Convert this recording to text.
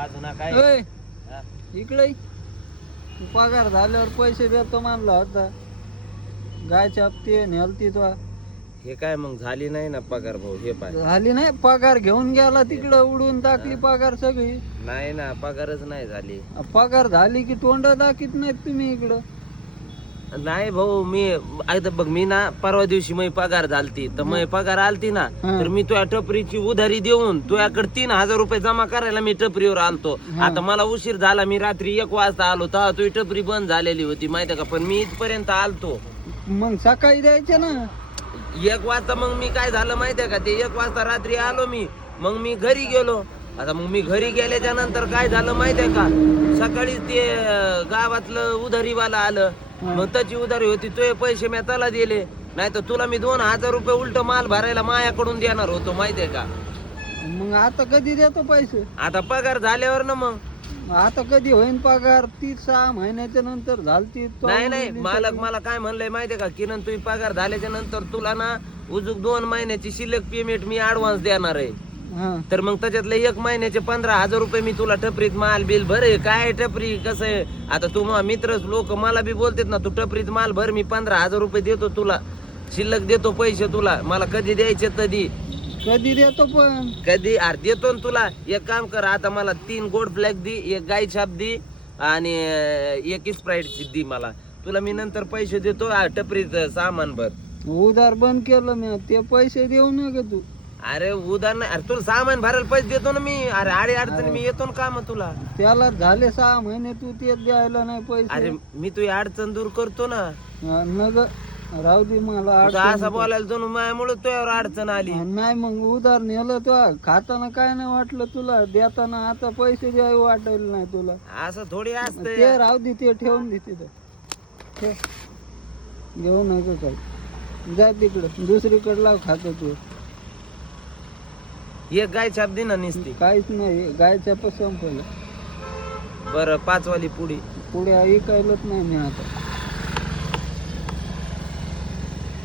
वाजू ना काय ओय, हा? इकडे ये. तू पगार झाल्यावर पैसे देतो मानला होता. गाय छापते नेलती तो. हे काय मग झाली नाही ना पगार भाऊ, हे पाय झाली नाही पगार घेऊन गेला तिकडं उडून टाकली पगार सगळी. नाही ना पगारच नाही झाली. पगार झाली की तोंड दाखीत नाहीत तुम्ही इकडं. नाही भाऊ मी आता बघ, मी ना परवा दिवशी मी पगार झालती तर मी पगार आलती ना, तर मी तुझ्या टपरीची उधारी देऊन तुझ्याकडे 3,000 रुपये जमा करायला मी टपरीवर आलतो. आता मला उशीर झाला, मी रात्री 1 वाजता आलो तर तुझी टपरी बंद झालेली होती माहिती का, पण मी इथपर्यंत आलतो. मग सकाळी द्यायचे ना. 1 वाजता मग मी काय झालं माहितीये का, ते 1 वाजता रात्री आलो मी, मग मी घरी गेलो. आता मग मी घरी गेल्याच्या नंतर काय झालं माहितीये का, सकाळी ते गावातलं उधारीवाला आलं, मग त्याची उधारी होती, तुझे पैसे मी त्याला दिले, नाही तर तुला मी 2,000 रुपये उलट माल भरायला मायाकडून देणार होतो माहितीये का. मग आता कधी देतो पैसे. आता पगार झाल्यावर ना मग. आता कधी होईन पगार. 6 महिन्याच्या नंतर झालती. नाही मालक मला काय म्हणलंय माहितीये का, किरण तुझी पगार झाल्याच्या नंतर तुला ना उजूक 2 महिन्याची शिल्लक पेमेंट मी ऍडव्हान्स देणार आहे. तर मग त्याच्यातले 1 महिन्याचे 15,000 रुपये मी तुला टपरीत माल बिल भरे. काय टपरी कसं आहे आता, तू मित्र लोक मला बी बोलतेत ना, तू टपरीत माल भर, मी 15,000 रुपये देतो तुला, शिल्लक देतो पैसे तुला, मला कधी द्यायचे कधी देतो पण. कधी देतो ना तुला. एक काम कर, आता मला 3 गोड फ्लॅग दी, 1 गाय छाप दी आणि 1 स्प्राईट दी मला, तुला मी नंतर पैसे देतो. टपरीत सामान भर. उधार बंद केलं मी, ते पैसे देऊ नका तू. अरे उधार नाही, अरे तुला सामान भरायला पैसे देतो ना मी. अरे आडी अडचणी मी येतो ना काम तुला. त्याला झाले 6 महिने तू ते द्यायला नाही पैसे. अरे मी तुझी अडचण दूर करतो ना. नग राहू दे मला असं बोलायला जाऊन माझ्यामुळे तुझ्यावर अडचण आली. नाही. मग उधार नेलं तो खाताना काय नाही वाटलं तुला, देताना आता पैसे द्यावे वाटायला नाही तुला. असं थोडी असतंय. ते राहू दे, ते ठेवून दे तिथं. घेऊ नका काय, जा तिकडं दुसरीकडे लाव खातं तू. 1 गाय छाप दे ना निसती. काहीच नाही, गायच्या संपलं. बरं 5 वाली पुढे पुढे ऐकायलाच नाही मी आता.